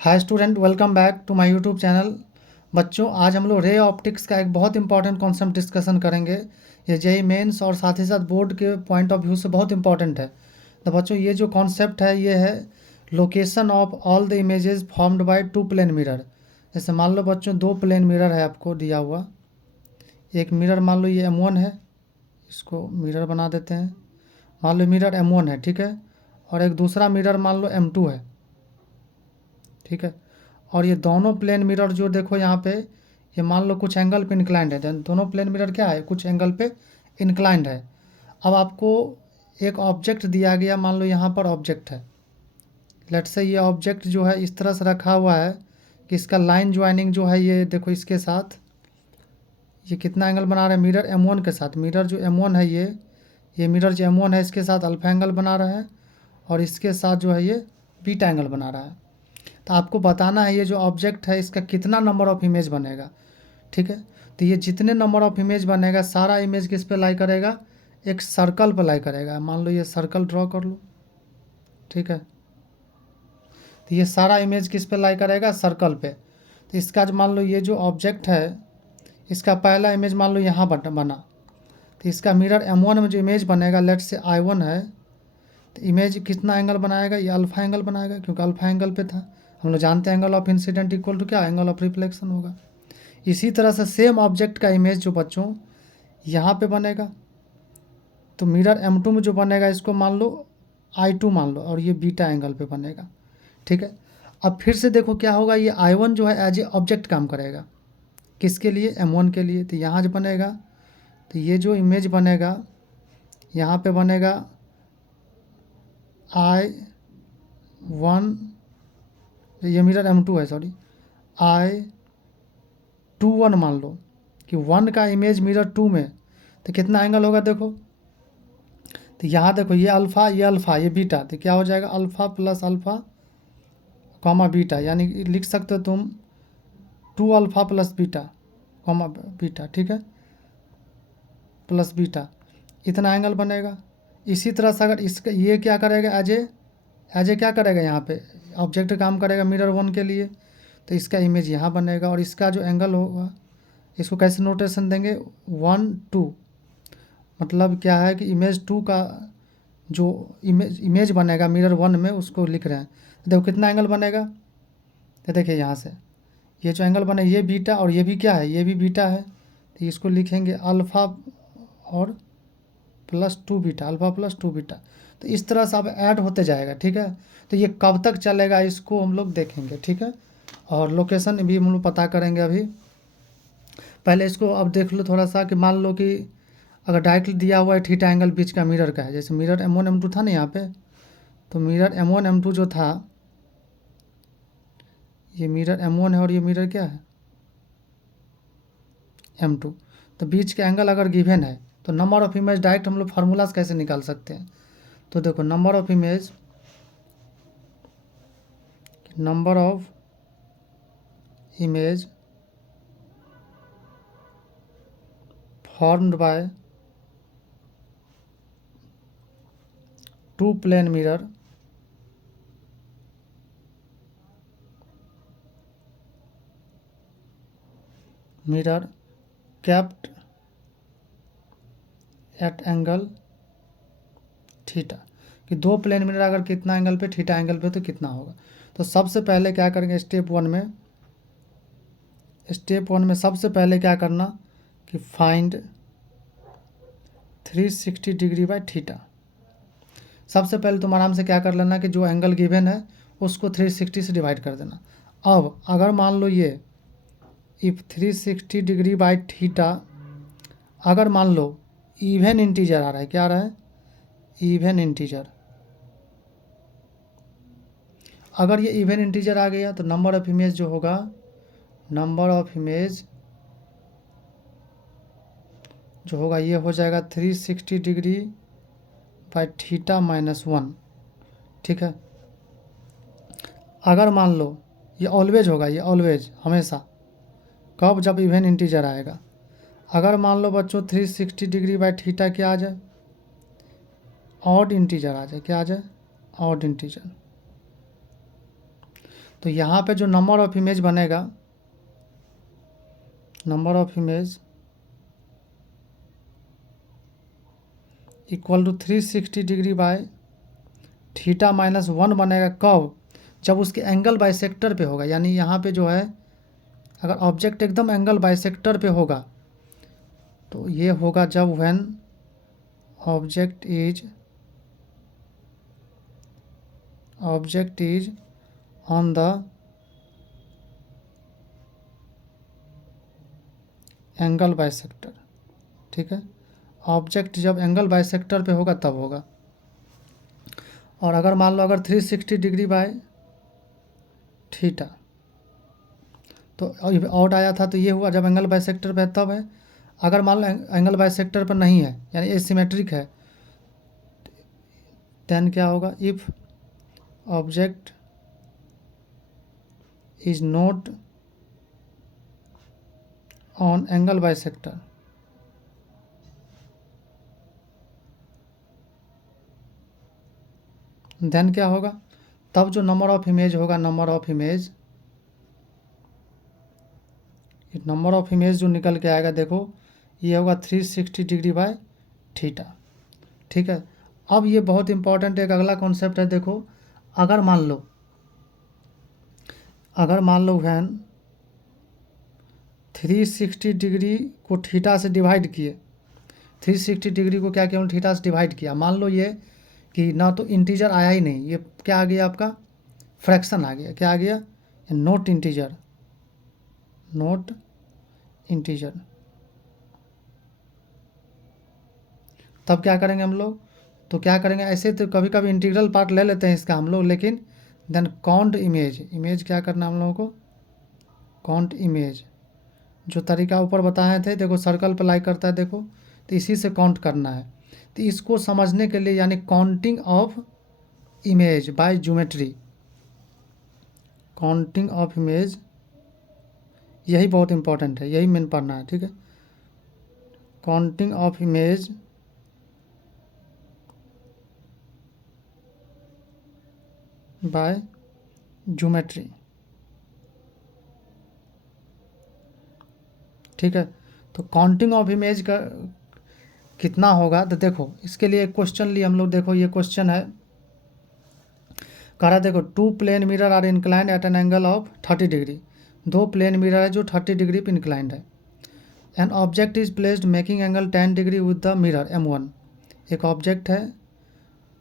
Hi student, welcome back to my YouTube channel. बच्चों, आज हम लोग रे ऑप्टिक्स का एक बहुत इंपॉर्टेंट कॉन्सेप्ट डिस्कशन करेंगे। ये जेई मेंस और साथ ही साथ बोर्ड के पॉइंट ऑफ व्यू से बहुत इंपॉर्टेंट है। तो बच्चों, ये जो कॉन्सेप्ट है ये है location of all the images formed by two plane mirror. जैसे मान लो बच्चों, दो प्लेन मिरर है आपको दिया हुआ। एक मिरर मान लो ये M1 है, इसको मिरर बना देते हैं। मान लो मिरर M1 है, ठीक है। और एक दूसरा मिरर मान लो M2 है, ठीक है। और ये दोनों प्लेन मिरर जो देखो यहाँ पे, ये मान लो कुछ एंगल पे इंक्लाइंड है। दोनों प्लेन मिरर क्या है, कुछ एंगल पे इंक्लाइंड है। अब आपको एक ऑब्जेक्ट दिया गया, मान लो यहाँ पर ऑब्जेक्ट है। लेट्स से ये ऑब्जेक्ट जो है इस तरह से रखा हुआ है कि इसका लाइन ज्वाइनिंग जो है ये देखो इसके साथ ये कितना एंगल बना रहा है, मिरर M1 के साथ। मिरर जो M1 है ये मिरर जो M1 है इसके साथ अल्फा एंगल बना रहा है और इसके साथ जो है ये बीटा एंगल बना रहा है। तो आपको बताना है ये जो ऑब्जेक्ट है इसका कितना नंबर ऑफ इमेज बनेगा, ठीक है। तो ये जितने नंबर ऑफ इमेज बनेगा सारा इमेज किस पे लाई करेगा, एक सर्कल पे लाई करेगा। मान लो ये सर्कल ड्रॉ कर लो, ठीक है। तो ये सारा इमेज किस पे लाई करेगा, सर्कल पे। तो इसका जो मान लो ये जो ऑब्जेक्ट है इसका पहला इमेज मान लो यहाँ बना। तो इसका मिरर M1 में जो इमेज बनेगा, लेट से I1 है, तो इमेज कितना एंगल बनाएगा, ये अल्फा एंगल बनाएगा क्योंकि अल्फा एंगल पे था। हम लोग जानते हैं angle of incidence equal to क्या, एंगल ऑफ रिफ्लेक्शन होगा। इसी तरह से सेम ऑब्जेक्ट का इमेज जो बच्चों यहाँ पे बनेगा, तो मिरर M2 में जो बनेगा इसको मान लो I2 मान लो और ये बीटा एंगल पे बनेगा, ठीक है। अब फिर से देखो क्या होगा, ये I1 जो है एज ए ऑब्जेक्ट काम करेगा किसके लिए, M1 के लिए। तो यहाँ जो बनेगा, तो ये जो इमेज बनेगा यहाँ पे बनेगा I1, ये मिरर M2 है, सॉरी, I21 मान लो कि 1 का इमेज मिरर 2 में, तो कितना एंगल होगा देखो। तो यहाँ देखो ये अल्फ़ा ये बीटा, तो क्या हो जाएगा, alpha plus alpha comma beta, यानी कि लिख सकते हो तुम 2 alpha plus beta comma beta, ठीक है, प्लस बीटा, इतना एंगल बनेगा। इसी तरह से अगर इसका ये क्या करेगा, एज ए क्या करेगा, यहाँ पे ऑब्जेक्ट काम करेगा मिरर 1 के लिए, तो इसका इमेज यहाँ बनेगा। और इसका जो एंगल होगा इसको कैसे नोटेशन देंगे, 1 2, मतलब क्या है कि इमेज 2 का जो इमेज बनेगा मिरर 1 में उसको लिख रहे हैं। देखो कितना एंगल बनेगा, तो देखिए यहाँ से ये जो एंगल बने ये बीटा और ये भी क्या है, ये भी बीटा है। तो इसको लिखेंगे अल्फ़ा और plus 2 beta, alpha plus 2 beta. तो इस तरह से अब ऐड होते जाएगा, ठीक है। तो ये कब तक चलेगा इसको हम लोग देखेंगे, ठीक है। और लोकेशन भी हम लोग पता करेंगे अभी। पहले इसको अब देख लो थोड़ा सा कि मान लो कि अगर डायरेक्टली दिया हुआ है थीटा एंगल बीच का मिरर का है, जैसे मिरर M1 M2 था ना यहाँ पे, तो मिरर M1 M2 जो था, ये मिरर M1 है और ये मिरर क्या है, M2। तो बीच के एंगल अगर गिवन है तो नंबर ऑफ इमेज डायरेक्ट हम लोग फार्मूलाज कैसे निकाल सकते हैं। तो देखो number of image formed by two plane mirror kept at angle theta, कि दो प्लेन मिरर अगर कितना एंगल पे, थीटा एंगल पे, तो कितना होगा। तो सबसे पहले क्या करेंगे, स्टेप वन में सबसे पहले क्या करना कि फाइंड 360 डिग्री बाय थीटा। सबसे पहले तुम आराम से क्या कर लेना कि जो एंगल गिवन है उसको 360 से डिवाइड कर देना। अब अगर मान लो ये इफ 360 डिग्री बाय थीटा, अगर मान लो इवन इंटीजर आ रहा है, क्या आ रहा है, इवन इंटीजर। अगर ये इवन इंटीजर आ गया तो नंबर ऑफ इमेज जो होगा, नंबर ऑफ इमेज जो होगा ये हो जाएगा 360 डिग्री बाय थीटा -1, ठीक है। अगर मान लो ये ऑलवेज होगा, ये ऑलवेज हमेशा, कब, जब इवन इंटीजर आएगा। अगर मान लो बच्चों 360 डिग्री बाय थीटा क्या आ जाए, ऑड इंटीजर आ जाए, क्या आ जाए, ऑड इंटीजर। तो यहाँ पे जो नंबर ऑफ इमेज बनेगा, number of image equal to 360 degree by theta minus 1 बनेगा कब? जब उसके एंगल बाइसेक्टर पे होगा। यानी यहाँ पे जो है अगर ऑब्जेक्ट एकदम एंगल बाइसेक्टर पे होगा तो ये होगा जब when object is on the angle bisector. ठीक है, ऑब्जेक्ट जब एंगल बाइसेक्टर पे होगा तब होगा। और अगर मान लो अगर 360 डिग्री बाय थीटा, तो आउट आया था तो ये हुआ जब एंगल बाइसेक्टर पे है तब है। अगर मान लो एंगल बाइसेक्टर पर नहीं है यानी एसिमेट्रिक है, देन क्या होगा? If object is not on angle bisector, then क्या होगा? तब जो नंबर ऑफ इमेज होगा, नंबर ऑफ इमेज जो निकल के आएगा, देखो ये होगा 360 डिग्री बाय थीटा। ठीक है, अब ये बहुत इंपॉर्टेंट एक अगला कॉन्सेप्ट है। देखो अगर मान लो वैन 360 डिग्री को थीटा से डिवाइड किए, 360 डिग्री को क्या केवल थीटा से डिवाइड किया, मान लो ये कि ना तो इंटीजर आया ही नहीं, ये क्या आ गया आपका? फ्रैक्शन आ गया। क्या आ गया? नॉट इंटीजर, तब क्या करेंगे हम लोग? तो क्या करेंगे, ऐसे तो कभी कभी इंटीग्रल पार्ट ले लेते हैं इसका हम लोग, लेकिन देन काउंट इमेज क्या करना हम लोगों को? Count image. जो तरीका ऊपर बताए थे, देखो सर्कल पर लाइक करता है, देखो तो इसी से काउंट करना है। तो इसको समझने के लिए यानी counting of image by geometry, counting of image, यही बहुत इंपॉर्टेंट है, यही मेन पढ़ना है। ठीक है, counting of image by geometry. ठीक है, तो काउंटिंग ऑफ इमेज का कितना होगा? तो देखो इसके लिए एक क्वेश्चन लिए हम लोग। देखो ये क्वेश्चन है, कह रहा देखो 2 plane mirror are inclined at an angle of 30 degree. 2 plane mirror है जो 30 डिग्री पर इंक्लाइंड है। An object is placed making angle 10 degree with the mirror M1। एक ऑब्जेक्ट है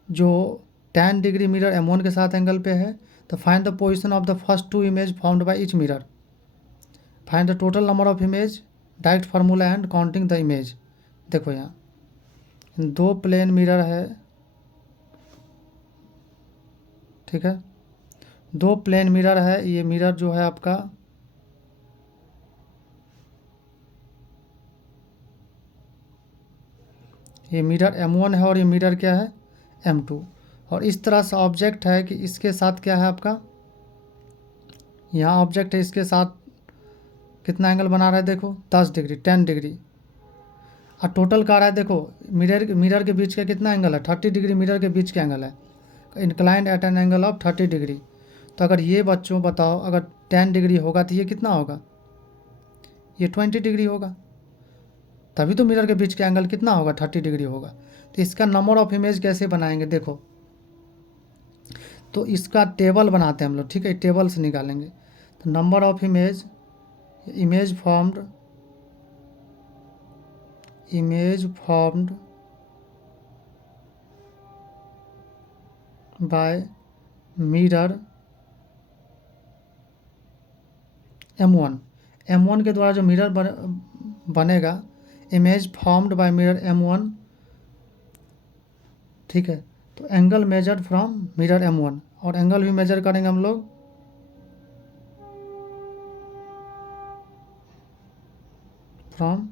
जो 10 डिग्री मिरर M1 के साथ एंगल पे है। तो find the position of the first 2 image formed by each mirror, find the total number of image, direct formula and counting the image. देखो यहाँ 2 प्लेन मिरर है। ठीक है, 2 प्लेन मिरर है। ये मिरर जो है आपका ये मिरर M1 है और ये मिरर क्या है? M2। और इस तरह से ऑब्जेक्ट है कि इसके साथ क्या है आपका? यहाँ ऑब्जेक्ट है, इसके साथ कितना एंगल बना रहा है? देखो 10 डिग्री, 10 डिग्री। और टोटल का रहा है, देखो मिरर के बीच का कितना एंगल है? 30 डिग्री मिरर के बीच का एंगल है, inclined at an angle of 30 degree. तो अगर ये बच्चों बताओ, अगर 10 डिग्री होगा तो ये कितना होगा? ये 20 डिग्री होगा। तभी तो मिरर के बीच का एंगल कितना होगा? 30 डिग्री होगा। तो इसका नंबर ऑफ इमेज कैसे बनाएंगे? देखो तो इसका टेबल बनाते हैं हम लोग। ठीक है, टेबल से निकालेंगे। तो number of image formed bye mirror M1 के द्वारा जो मिरर बनेगा, image formed bye mirror M1। ठीक है, तो angle measured from mirror M1, और एंगल भी मेजर करेंगे हम लोग फ्रॉम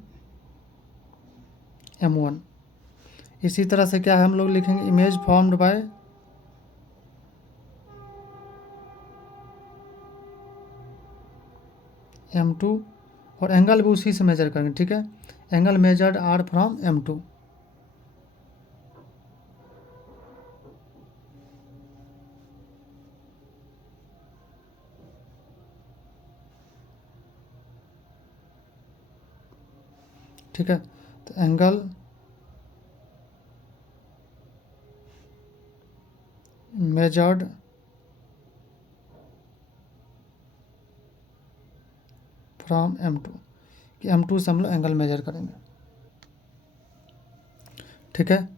M1। इसी तरह से क्या है, हम लोग लिखेंगे इमेज फॉर्म्ड बाय M2, और एंगल भी उसी से मेजर करेंगे। ठीक है, angle measured are from M2। ठीक है। तो एंगल मेजर्ड फ्रॉम M2, कि M2 से हम लोग एंगल मेजर करेंगे। ठीक है।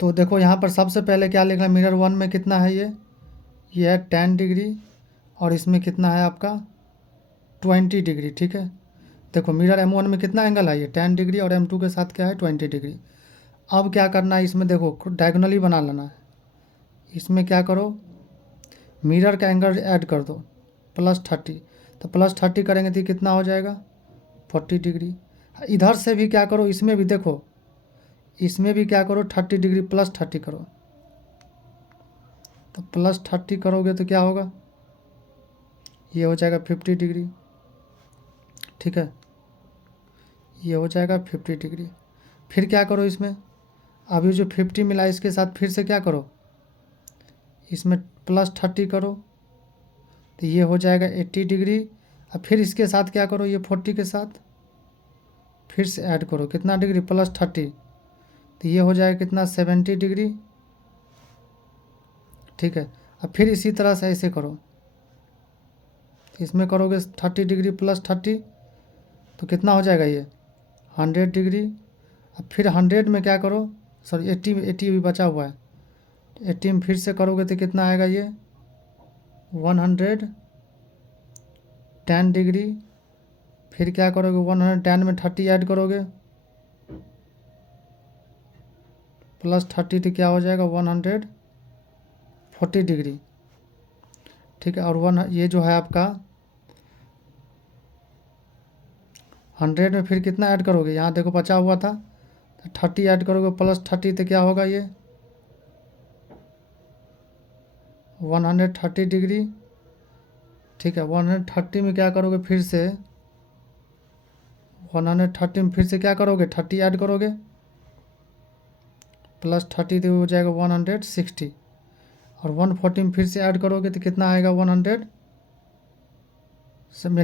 तो देखो यहाँ पर सबसे पहले क्या लिखा है, मिरर 1 में कितना है ये है 10 डिग्री, और इसमें कितना है आपका 20 डिग्री। ठीक है। देखो मिरर M1 में कितना एंगल है, ये 10 डिग्री, और M2 के साथ क्या है 20 डिग्री। अब क्या करना है, इसमें देखो डायगोनली बना लेना है। इसमें क्या करो, मिरर का एंगल ऐड कर दो +30, तो +30 करेंगे तो कितना हो जाएगा 40 डिग्री। इधर से भी क्या करो, इसमें भी देखो, इसमें भी क्या करो 30 डिग्री +30 करो, तो +30 करोगे तो क्या होगा, ये हो जाएगा 50 डिग्री। ठीक है, ये हो जाएगा 50 डिग्री। फिर क्या करो इसमें, अभी जो 50 मिला इसके साथ फिर से क्या करो, इसमें +30 करो, तो ये हो जाएगा 80 डिग्री। अब फिर इसके साथ क्या करो, ये 40 के साथ फिर से ऐड करो, कितना डिग्री +30, तो ये हो जाएगा कितना 70 डिग्री। ठीक है। अब फिर इसी तरह से ऐसे करो, इसमें करोगे 30 डिग्री +30, तो कितना हो जाएगा ये 100 डिग्री। अब फिर 100 में क्या करो, सॉरी 80 में, 80 भी बचा हुआ है, 80 में फिर से करोगे तो कितना आएगा ये 110 डिग्री। फिर क्या करोगे 110 में 30 ऐड करोगे +30, तो क्या हो जाएगा 140 डिग्री। ठीक है। और ये जो है आपका 100 में फिर कितना ऐड करोगे, यहाँ देखो बचा हुआ था, तो 30 ऐड करोगे +30, तो क्या होगा ये 130 डिग्री। ठीक है। 130 में क्या करोगे, फिर से 130 में फिर से क्या करोगे 30 ऐड करोगे +30, तो हो जाएगा 160। और 140 में फिर से ऐड करोगे तो कितना आएगा 100,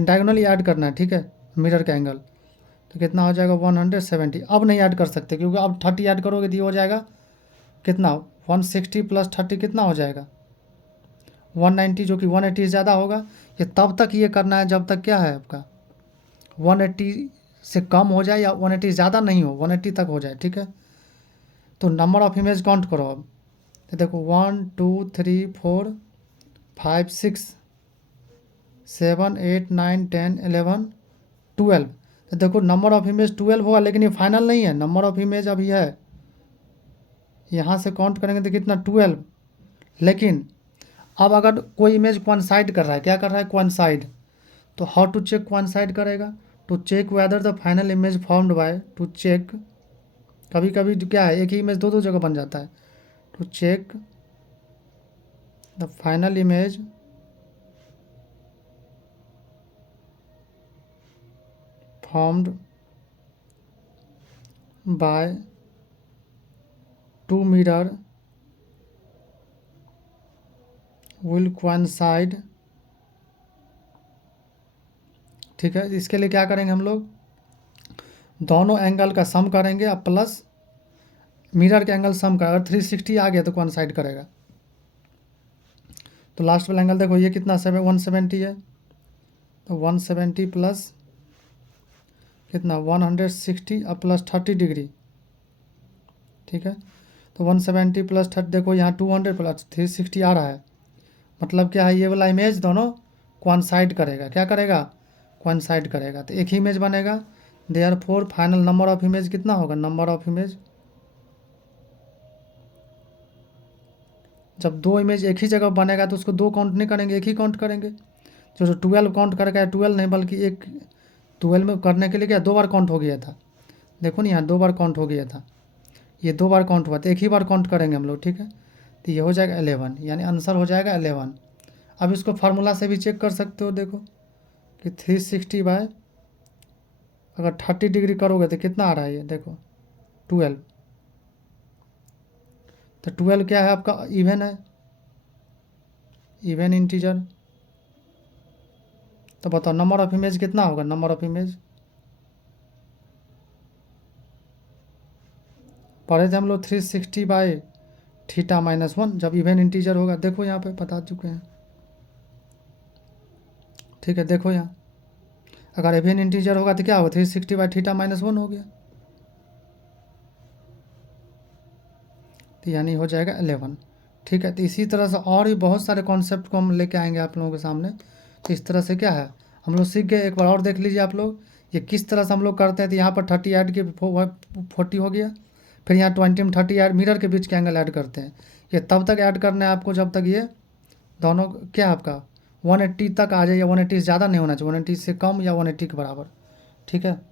डायगोनली ऐड करना है। ठीक है, मिरर का एंगल, तो कितना हो जाएगा 170। अब नहीं ऐड कर सकते क्योंकि अब 30 ऐड करोगे तो ये हो जाएगा कितना 160 +30 कितना हो जाएगा 190, जो कि 180 से ज़्यादा होगा। ये तब तक ये करना है जब तक क्या है आपका 180 से कम हो जाए या 180 ज़्यादा नहीं हो, 180 तक हो जाए। ठीक है। तो नंबर ऑफ इमेज काउंट करो अब, तो देखो 1 2 3 4 5 6 7 8 9 10 11 12। तो देखो नंबर ऑफ इमेज 12 होगा, लेकिन ये फाइनल नहीं है, नंबर ऑफ इमेज अभी है, यहाँ से काउंट करेंगे तो कितना 12। लेकिन अब अगर कोई इमेज कोइंसाइड कर रहा है, क्या कर रहा है कोइंसाइड, तो हाउ टू चेक कोइंसाइड करेगा, to check whether the final image formed by, to check, कभी कभी क्या है एक ही इमेज दो दो जगह बन जाता है, to check the final image formed by two mirror will coincide। ठीक है। इसके लिए क्या करेंगे हम लोग, दोनों एंगल का सम करेंगे अब प्लस मिरर के एंगल सम का, अगर 360 आ गया तो कोइंसाइड करेगा। तो लास्ट वाला एंगल देखो ये कितना 170 है, तो 170 प्लस कितना 160 अब +30 डिग्री। ठीक है। तो 170 +30, देखो यहाँ 200 प्लस 360 आ रहा है, मतलब क्या है ये वाला इमेज दोनों कोइंसाइड करेगा, क्या करेगा कोइंसाइड करेगा, तो एक ही इमेज बनेगा। Therefore final number of image कितना होगा, नंबर ऑफ इमेज, जब दो इमेज एक ही जगह बनेगा तो उसको दो काउंट नहीं करेंगे, एक ही काउंट करेंगे। जो 12 काउंट करेगा, 12 नहीं बल्कि एक 12 में करने के लिए क्या 2 बार काउंट हो गया था, देखो ना यहाँ 2 बार काउंट हो गया था, ये 2 बार काउंट हुआ, तो एक ही बार काउंट करेंगे हम लोग। ठीक है। तो ये हो जाएगा 11, यानी आंसर हो जाएगा 11। अब इसको फार्मूला से भी चेक कर सकते हो, देखो कि 360 बाय अगर 30 डिग्री करोगे तो कितना आ रहा है ये देखो 12। तो 12 क्या है आपका इवन है, इवन इंटीजर। तो बताओ नंबर ऑफ इमेज कितना होगा, नंबर ऑफ इमेज पढ़े थे हम लोग 360/θ-1 जब इवन इंटीजर होगा। देखो यहाँ पे बता चुके हैं, ठीक है। देखो यहाँ अगर इवन इंटीजर होगा तो क्या होगा, 360/θ-1 हो गया, तो यानी हो जाएगा 11, ठीक है। तो इसी तरह से और भी बहुत सारे कॉन्सेप्ट को हम लेके आएंगे आप लोगों के सामने। तो इस तरह से क्या है, हम लोग सीख गए। एक बार और देख लीजिए आप लोग, ये किस तरह से हम लोग करते हैं। तो यहाँ पर 30 ऐड के 40 हो गया, फिर यहाँ 20 में 30 ऐड, मिरर के बीच के एंगल ऐड करते हैं। ये तब तक ऐड करना है आपको जब तक ये दोनों क्या है आपका 180 तक आ जाए, या 180 से ज़्यादा नहीं होना चाहिए, 180 से कम या 180 के बराबर, ठीक है।